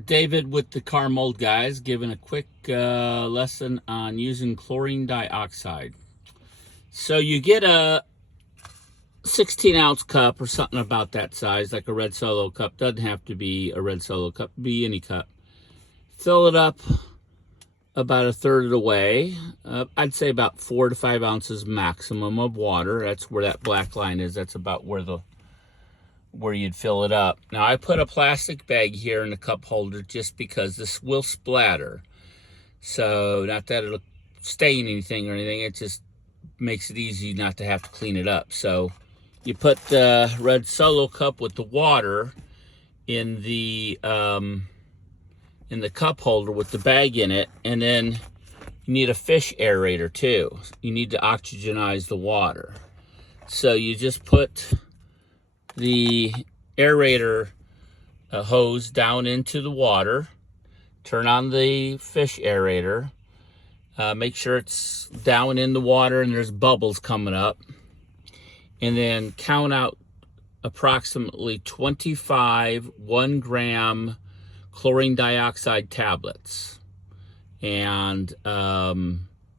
David with the car mold guys, giving a quick lesson on using chlorine dioxide. So you get a 16-ounce cup or something about that size, like a red Solo cup. Doesn't have to be a red Solo cup, be any cup. Fill it up about a third of the way. I'd say about 4 to 5 ounces maximum of water. That's where that black line is. That's about where you'd fill it up. Now I put a plastic bag here in the cup holder just because this will splatter. So not that it'll stain anything or anything, it just makes it easy not to have to clean it up. So you put the red Solo cup with the water in the cup holder with the bag in it, and then you need a fish aerator too. You need to oxygenize the water. So you just put the aerator hose down into the water, turn on the fish aerator, make sure it's down in the water and there's bubbles coming up, and then count out approximately 25 1-gram chlorine dioxide tablets, and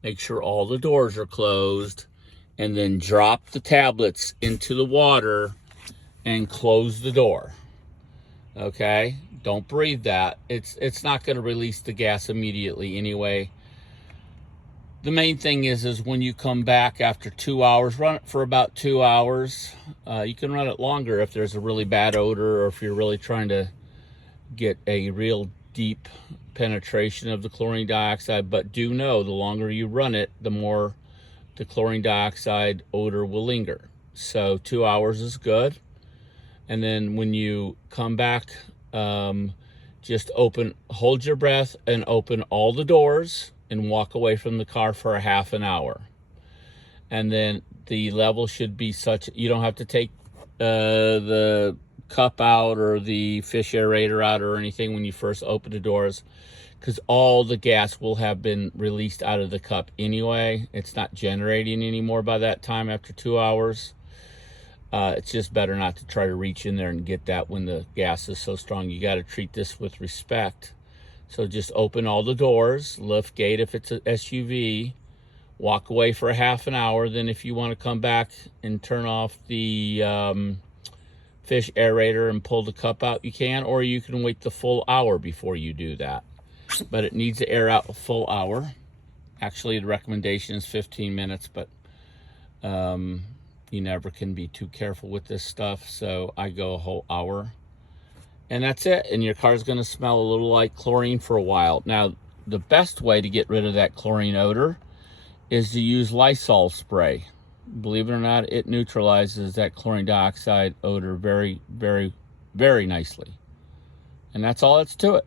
make sure all the doors are closed, and then drop the tablets into the water and close the door. Okay, don't breathe that. It's not going to release the gas immediately anyway. The main thing is when you come back after 2 hours, run it for about 2 hours. You can run it longer if there's a really bad odor, or if you're really trying to get a real deep penetration of the chlorine dioxide. But do know, the longer you run it, the more the chlorine dioxide odor will linger. So 2 hours is good. And then when you come back, just hold your breath and open all the doors and walk away from the car for a half an hour. And then the level should be such, you don't have to take the cup out or the fish aerator out or anything when you first open the doors, because all the gas will have been released out of the cup anyway. It's not generating anymore by that time after 2 hours. It's just better not to try to reach in there and get that when the gas is so strong. You got to treat this with respect. So just open all the doors, lift gate if it's an SUV, walk away for a half an hour. Then if you want to come back and turn off the fish aerator and pull the cup out, you can, or you can wait the full hour before you do that. But it needs to air out a full hour. Actually, the recommendation is 15 minutes, but you never can be too careful with this stuff, so I go a whole hour. And that's it, and your car's going to smell a little like chlorine for a while. Now, the best way to get rid of that chlorine odor is to use Lysol spray. Believe it or not, it neutralizes that chlorine dioxide odor very, very, very nicely. And that's all that's to it.